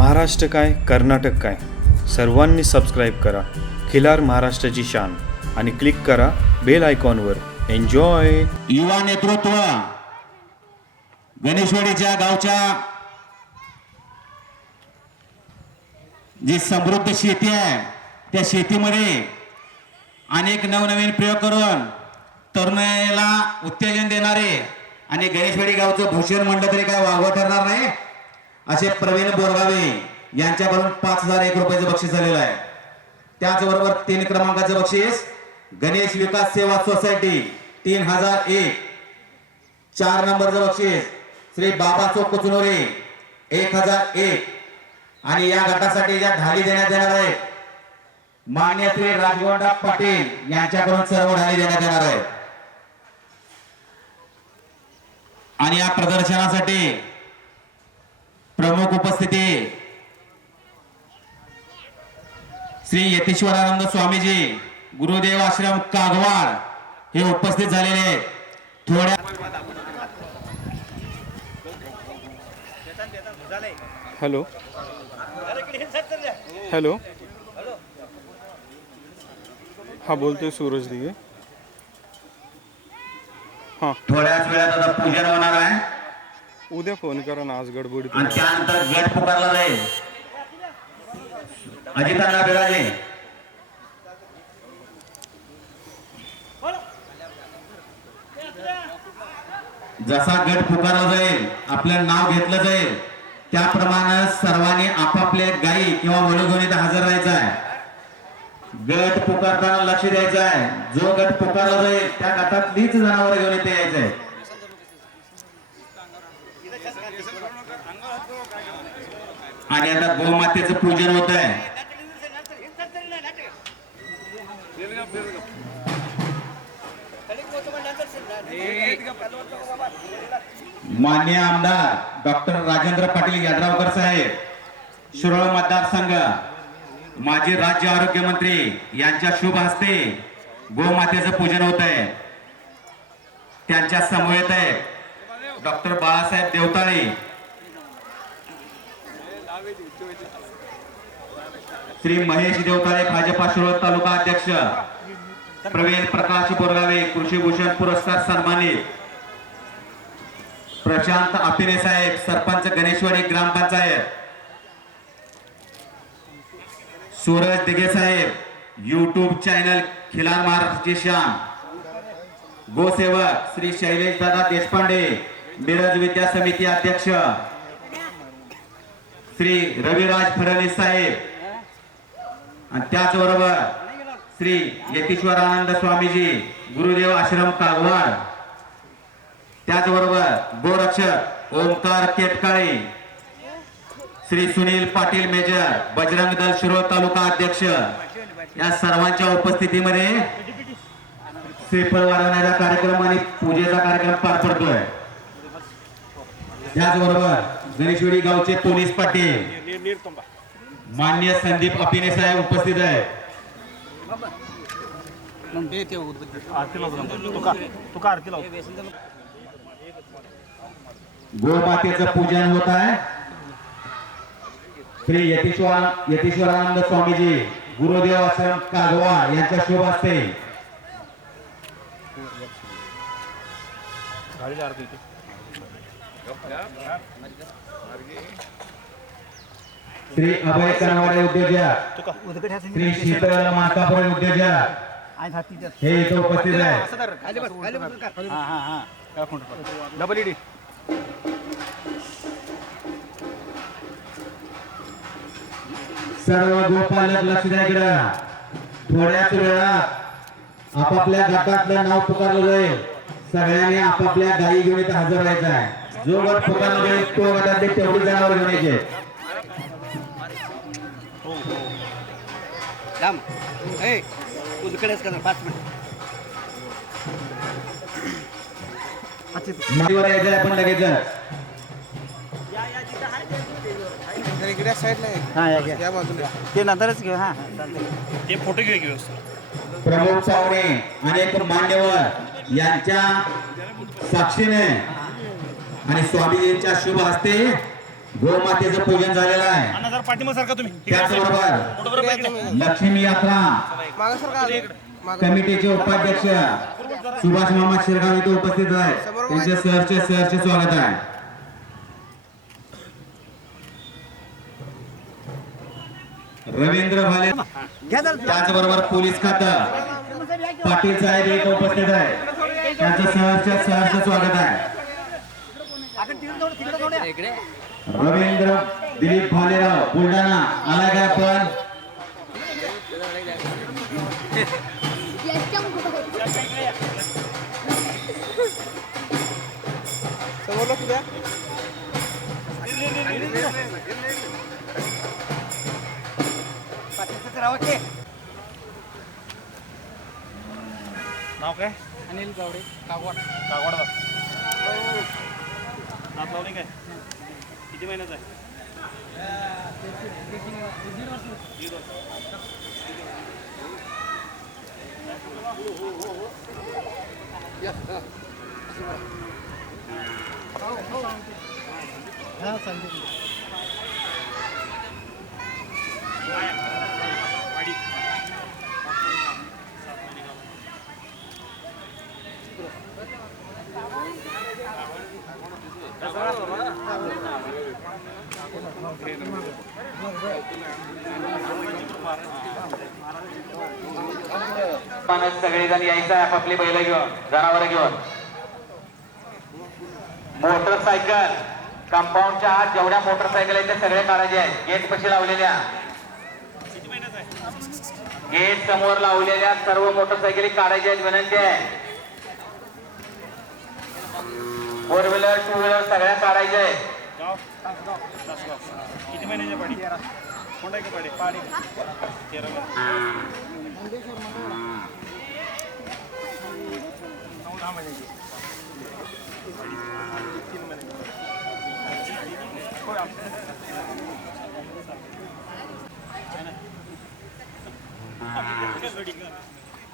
महाराष्ट्र काय कर्नाटक काय सर्वांनी सबस्क्राईब करा खिलार महाराष्ट्राची शान आणि क्लिक करा बेल आयकॉनवर. एन्जॉय. युवा नेतृत्व गणेशवाडीच्या गावच्या जी समृद्ध शेती आहे त्या शेतीमध्ये अनेक नवनवीन प्रयोग करून तरुणाईला उत्तेजन देणारे आणि गणेशवाडी गावचं भूषण म्हणलं तरी काय वावगं ठरणार नाही असे प्रवीण बोरगावे यांच्याकडून 5001 रुपयाचं बक्षीस झालेलं आहे. त्याचबरोबर 3 क्रमांकाचं बक्षीस गणेश विकास सेवा सोसायटी 3001. 4 नंबरचं बक्षीस श्री बाबा चौक कुचनोरे 1001. आणि या गटासाठी ज्या ढाली देण्यात येणार आहेत मान्य श्री राजगोंडा पाटील यांच्याकडून सर्व ढाली देण्यात येणार आहेत. आणि या प्रदर्शनासाठी प्रमुख उपस्थिती श्री यतीश्वरानंद स्वामीजी गुरुदेव आश्रम कागवाड हे उपस्थित झालेले थोड्या हॅलो हॅलो हा बोलतोय सूरज दिघे. हां थोड्याच वेळात आता पूजन होणार आहे उद्या फोन करा ना, आज गडबडीत. आणि त्यानंतर गट पुकारला जाईल. अजितांना बिराजे जसा गट पुकारला जाईल आपलं नाव घेतलं जाईल त्याप्रमाणे सर्वांनी आपापले गायी किंवा वडोगणीत हजर राहायचं आहे. गट पुकारताना लक्ष द्यायचं आहे. जो गट पुकारला जाईल त्या गटातलीच जनावर घेऊन इथे यायचंय. आणि आता गोमातेचं पूजन होत आहे. मान्य आमदार डॉक्टर राजेंद्र पाटील यड्रावकर साहेब शिरोळ मतदारसंघ माजी राज्य आरोग्य मंत्री यांच्या शुभ हस्ते गोमातेचं पूजन होत आहे. त्यांच्या समवेत आहे डॉक्टर बाळासाहेब देवताळे, श्री महेश देवताळे भाजपा शिरोळ तालुका अध्यक्ष, प्रवीण प्रकाश बोरगावे कृषी भूषण पुरस्कार सन्मानित, प्रशांत अपिरे साहेब सरपंच गणेशवाडी ग्रामपंचायत, सूरज दिघे साहेब यूट्यूब चॅनल खिलार महाराष्ट्राची शान, गोसेवक श्री शैलेश दादा देशपांडे मिरज विद्या समिती अध्यक्ष, श्री रविराज फडणवीस साहेब आणि त्याचबरोबर श्री यतीश्वरानंद स्वामीजी गुरुदेव आश्रम कागवाड, त्याचबरोबर गोरक्षक ओमकार केटकाळे, श्री सुनील पाटील मेजर बजरंग दल शिरोळ तालुका अध्यक्ष या सर्वांच्या उपस्थितीमध्ये श्रीफळ वाढवण्याचा कार्यक्रम आणि पूजेचा कार्यक्रम पार पडतोय. त्याचबरोबर गणेशवाडी गावचे पोलीस पाटील मान्य संदीप अपिने साहेब उपस्थित आहे. गोमातेचं पूजन होत आहे. श्री यतीश्वरानंद स्वामीजी गुरुदेव आश्रम कागवाड यांच्या शुभ हस्ते श्री अभय करवाडे उद्योजक, श्री शीतल मातापुरे उद्योजक हे इथे उपस्थित आहे. सर्व गोपालक लक्ष द्या इकडं. थोड्याच वेळात आपापल्या गटातलं नाव पुकारलं जाईल. सगळ्यांनी आपापल्या गायी घेऊन इथे हजर राहायचं आहे. जो गट पुकारला जाईल तो गटातले तेवढी जनावर घेऊन यायचे. मातीवर यायचं आपण लगेच. प्रमुख पाहुणे अनेक मान्यवर यांच्या साक्षीने आणि स्वामीजींच्या शुभ हस्ते गोमातेचं पूजन झालेलं आहे. अण्णा जरा पाठीमागे सारखा तुम्ही त्याचबरोबर लक्ष्मी यात्रा कमिटीचे उपाध्यक्ष सुभाष मामा शिरगाव इथे उपस्थित आहे. त्यांचे सहर्ष स्वागत आहे. रवींद्र भाले त्याचबरोबर पोलीस खातं पाटील साहेब इथे उपस्थित आहे. त्यांचं सहर्ष स्वागत आहे. रवींद्र दिलीप भालेराव बुलढाणा आला काय आपण नाव काय? अनिल गावडे कागवाड. कागवाड नाव लावले काय? किती महिन्याचा आहे? दीड वर्ष. हा संदीप. वाडी. सगळेजण यायचं आहे आपापली बैल घेऊन जनावर घेऊन. मोटरसायकल कंपाऊंडच्या आत जेवढ्या मोटरसायकल आहेत त्या सगळ्या काढायच्या आहेत. गेट पशी लावलेल्या किती महिन्याचा आहे? गेट समोर लावलेल्या सर्व मोटरसायकली काढायच्या आहेत. विनंती आहे. फोर व्हीलर टू व्हीलर सगळ्या काढायच्या आहेत. गाव तासगाव. किती महिन्याच्या पाडी? कोणता आहे का पाडी? पाडी 13 महिन्याची. 3 महिन्याची.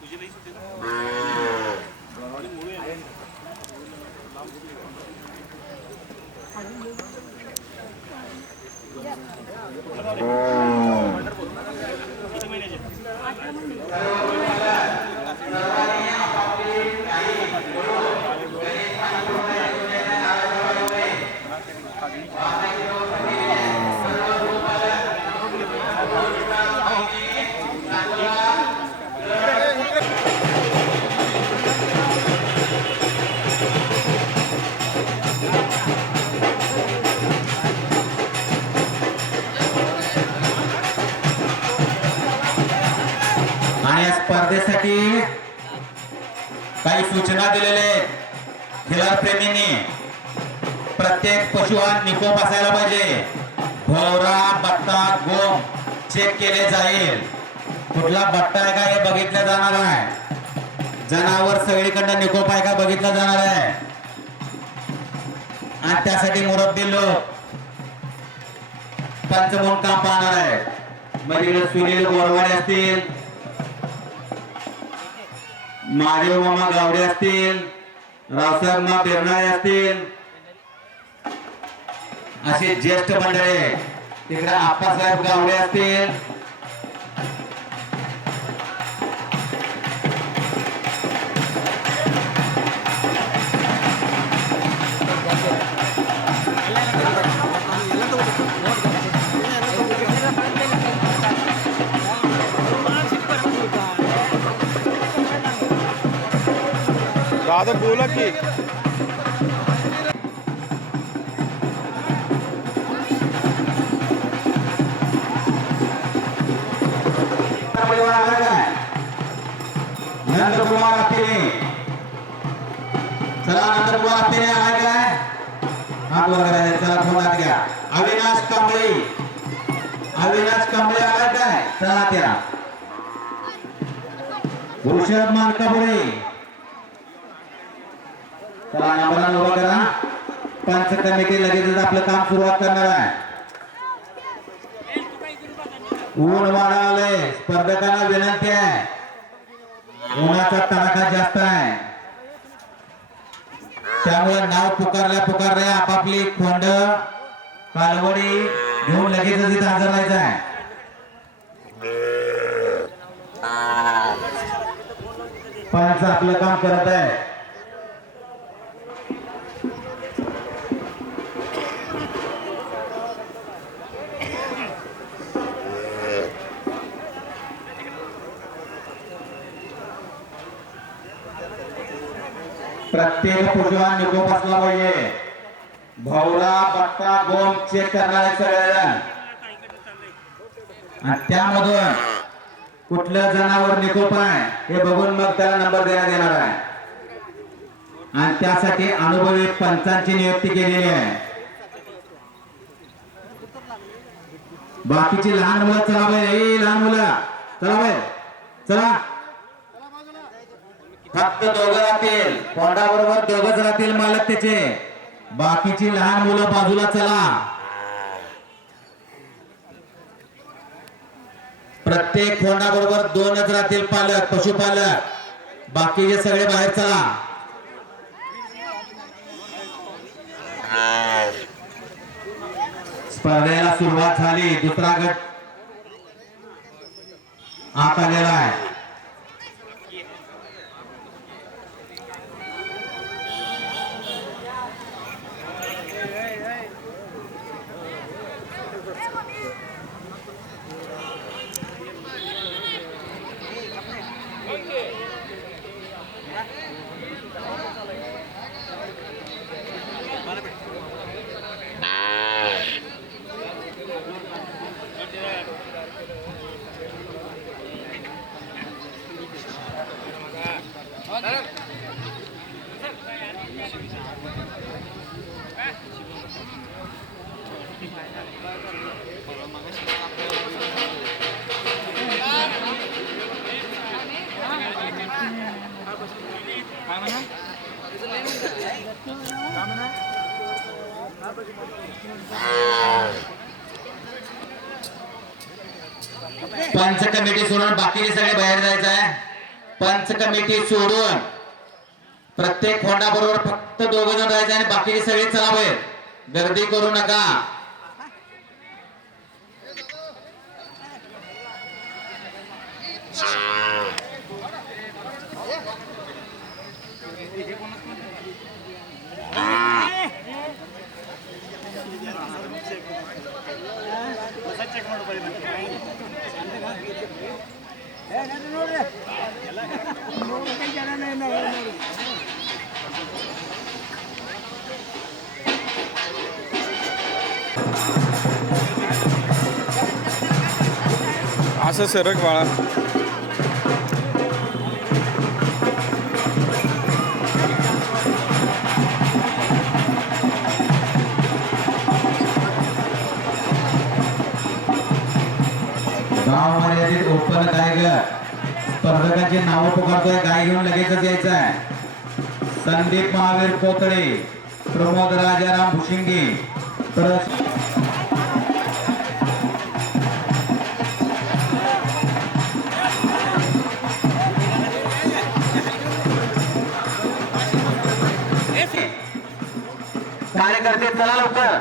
तुझी नाही सुट्टी किती महिन्याचे? आणि या स्पर्धेसाठी काही सूचना दिलेल्या आहेत. खिलार प्रेमींनी प्रत्येक पशु हा निकोप असायला पाहिजे. भोवरा बट्टा गोम चेक केले जाईल. कुठला बट्टा आहे का हे बघितलं जाणार आहे. जनावर सगळीकडनं निकोप आहे का बघितलं जाणार आहे. आणि त्यासाठी मुरब्बी लोक पंच म्हणून काम पाहणार आहे. म्हणजे सुनील गोरवाडे असतील, महादेव मामा गावडे असतील, रावसाहेब मामा बेरनाळे असतील, असे ज्येष्ठ मंडळी. तिकडे आप्पासाहेब गावडे असतील, दादा बोला की नंदकुमार आपटे. चला नंदकुमार आपटे आलाय काय? हात वर करायचा. चला फोन हात घ्या. अविनाश कांबळे आलाय काय? चला त्या. ऋषभ मानकापुरे. चला नंबरानं उभा करा. पंच कमिटी लगेचच आपलं काम सुरुवात करणार आहे. ऊन वाढावलंय. स्पर्धकांना विनंती आहे. उन्हाचा तडाखा जास्त आहे. त्यामुळे नाव पुकारल्या आपापली खोंड कालवडी घेऊन लगेचच इथं हजर राहायचं आहे. पंच आपलं काम करत आहे. प्रत्येक पुजवा निकोप असला पाहिजे. भवरा बट्टा गोम चेक करणारे सगळेजण आणि त्यामधून कुठलं जनावर निकोप आहे हे बघून मग त्याला नंबर देण्यात येणार आहे. आणि त्यासाठी अनुभवी पंचांची नियुक्ती केलेली आहे. बाकीची लहान मुलं चला बाई, लहान मुलं चला बाई, चला. फक्त दोघं राहतील, कोंडाबरोबर दोघच राहतील मालक त्याचे. बाकीची लहान मुलं बाजूला चला. प्रत्येक कोंडाबरोबर दोनच राहतील पालक, पशुपालक. बाकीचे सगळे बाहेर चला. स्पर्धेला सुरुवात झाली. दुसरा गट आत आलेला आहे. पंच कमिटी सोडून बाकी सगळे बाहेर जायचं आहे. पंच कमिटी सोडून प्रत्येक खोंडा बरोबर फक्त दोघ जण राहायचे आणि बाकी सगळे चला बाहेर. गर्दी करू नका. ಚೆಕ್ ಮಾಡ್ಬೋದು. असं सरक बाळा. गाव मर्यादित ओपन टायगर स्पर्धकांची नावं पुकारतोय. गाय घेऊन लगेचच यायचं आहे. संदीप महावीर कोतळे, प्रमोद राजाराम भुशिंगे, परत कार्यकर्ते चला लवकर.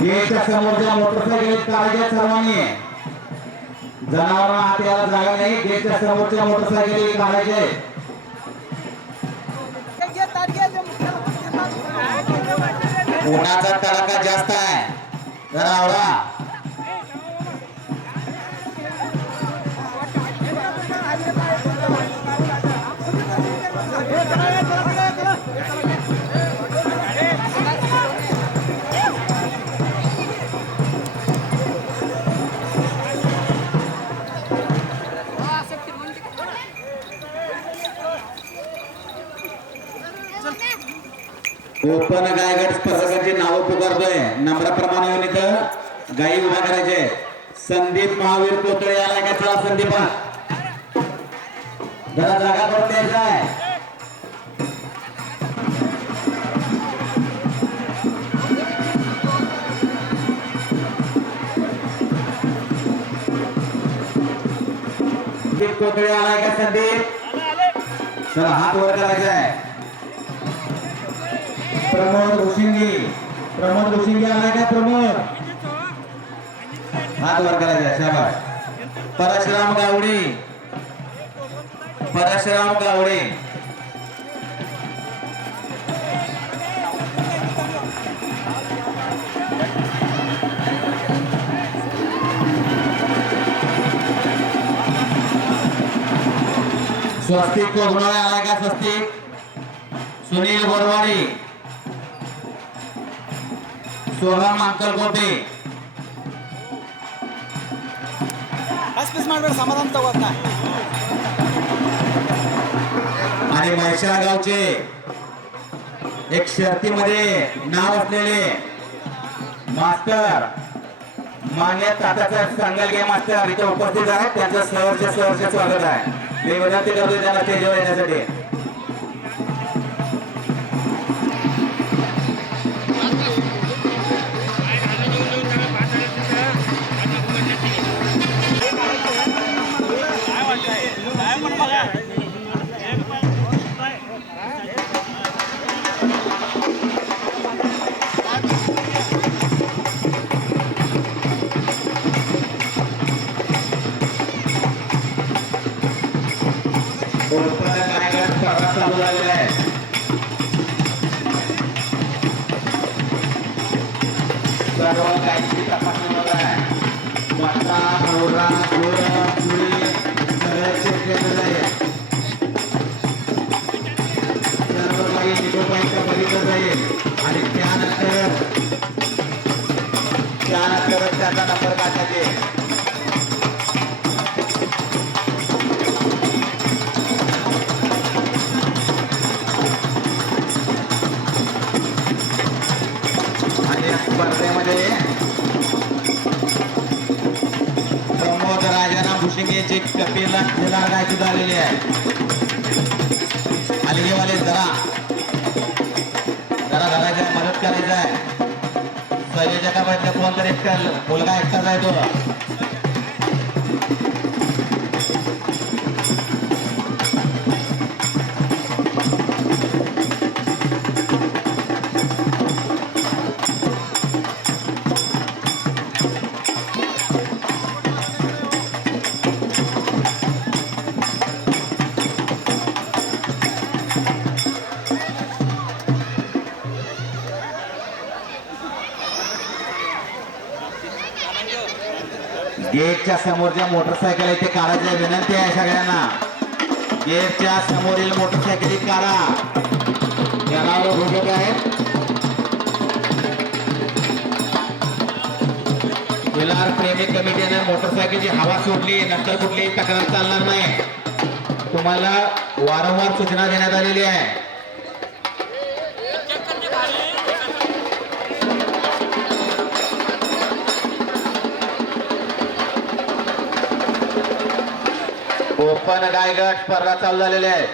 गेटच्या समोरच्या मोटरसायकलीत काढायच्या सर्वांनी. जनावरांना आत यायला जागा नाही. गेटच्या समोरच्या मोटरसायकली काढायचे. उन्हाचा तडाखा जास्त आहे, जरा आवडा. ओपन गायगड स्पर्धकांची नावं पुकारतोय. नंबराप्रमाणे येऊन इथं गायी उभा करायचे. संदीप महावीर कोतळे याला काय चला. संदीपा जरा जागा करून द्यायचा आहे. कोकळे आलाय का संदीप? चला हात वर करायचा आहे. प्रमोद ऋषिंगी आलाय का प्रमोद? हात वर करायचा आहे. शाबास. परशुराम गावडे स्वस्तिक कोगनोळे आलाय का स्वस्तिक? सुनील बोरवाडी, सोहम अंकलकोटे, समाधान तवत नाही आणि म्हैसाळ गावचे एक शर्तीमध्ये नाव असलेले मास्टर मान्य तात्याचा सांगल मास्टर इथे उपस्थित आहेत. त्यांचं सहर्ष स्वागत आहे. मी विनंती करतो त्यांना स्टेजवर येण्यासाठी. चालू झालेला आहे. सर्व काहीची तपासणी होत आहे. मत्ता नवरा जुळी सगळं चेक केलं जाईल. सर्व काही निकोपाईच्या बघितलं जाईल आणि त्यानंतर त्याचा नंबर काढण्यात स्पर्धेमध्ये प्रमोद राजाराम भुशिंगेचे कपिल खिलार काय सुद्धा आलेले आहे. आलेवाले जरा घराच्या मदत करायचं आहे. संयोजकामध्ये कोण तर एकटा मुलगा एकटाच आहे तो. गेटच्या समोरच्या मोटरसायकल इथे काढायची विनंती आहे सगळ्यांना. गेटच्या समोरील मोटरसायकली काढा. याला घोषक आहेत. खिलार प्रेमी कमिटीने मोटरसायकलची हवा सोडली नंतर कुठलीही तक्रार चालणार नाही. तुम्हाला वारंवार सूचना देण्यात आलेली आहे. ओपन गायगट स्पर्धा चालू झालेल्या आहेत.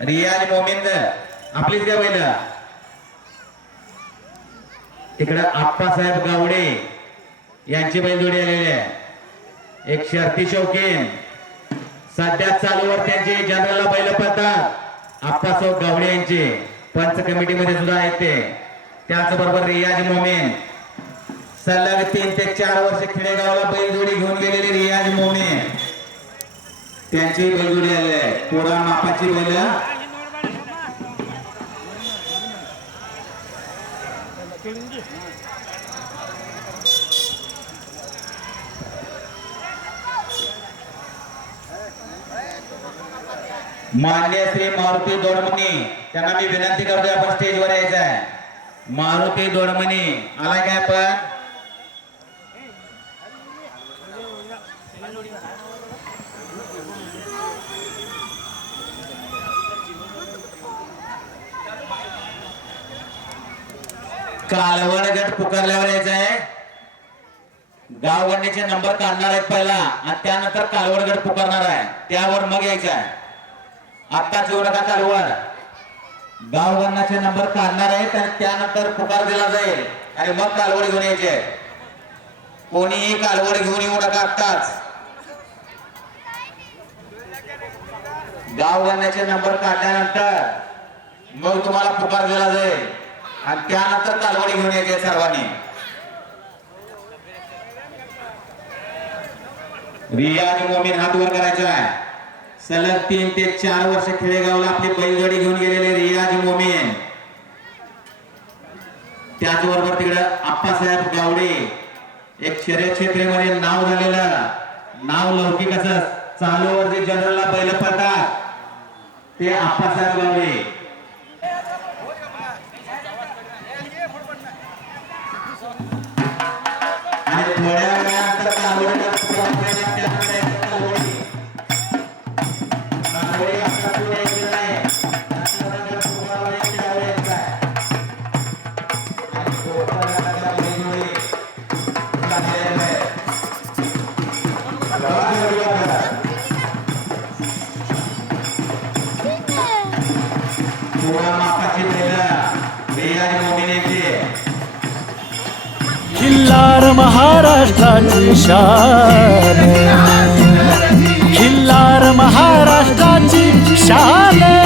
रियाज मोमिन आपलीच काय पहिलं. तिकडे आप्पासाहेब गावडे यांची बैलजोडी आलेली आहे. एक शर्ती शौकीन सध्या चालूवर त्यांचे जनरलला बैल पडतात आप्पासाहेब गावडे यांचे पंच कमिटीमध्ये सुद्धा आहेत ते. त्याचबरोबर रियाज मोमीन सलग 3 ते 4 वर्ष खेडेगावला बैलजोडी घेऊन गेलेले रियाज मोमीन त्यांची बैलजोडी आलेली आहे. पोरा मापाची बैल मान्य श्री मारुती दोडमणी त्यांना मी विनंती करतोय आपण स्टेजवर यायचं आहे. मारुती दोडमणी आलाय काय आपण? कालवड गट पुकारल्यावर यायचं आहे. गावगणनेचे नंबर काढणार आहेत पहिला आणि त्यानंतर कालवड गट पुकारणार आहे, त्यावर मग यायचं आहे. आत्ताच येऊ नका कालवड. गावगणनाचे नंबर काढणार आहेत आणि त्यानंतर पुकार दिला जाईल आणि मग कालवड घेऊन यायचे. कोणीही कालवड घेऊन येऊ नका आत्ताच. गावगणनाचे नंबर काढल्यानंतर मग तुम्हाला पुकार दिला जाईल आणि त्यानंतर कालवडी घेऊन यायचे सर्वांनी. रियाज मोमीन हात वर करायचा आहे. सलग 3 ते 4 वर्ष खेडेगावला आपली बैलगाडी घेऊन गेलेले रियाज मोमीन. त्याचबरोबर तिकडे आप्पासाहेब गावडे, एक शर्यत क्षेत्रामध्ये नाव झालेलं, नाव लौकिक असं चालूवरती जनरलला बैल पडतात ते आप्पासाहेब गावडे. आणि थोड्या वेळानंतर कालवडीला सुरुवात होईल. त्यानंतर एकदा कालवडी. कालवडी आता पुढे यायची नाही. त्यानंतर पुकारला यायची त्यावेळी यायचं आहे. आणि पुकारला बैलजोडी लागलेलं आहे. पुरा मापाची बैलं रियाज मोमीन यांची. खिल्लार महाराष्ट्राची शान, खिल्लार महाराष्ट्राची शान.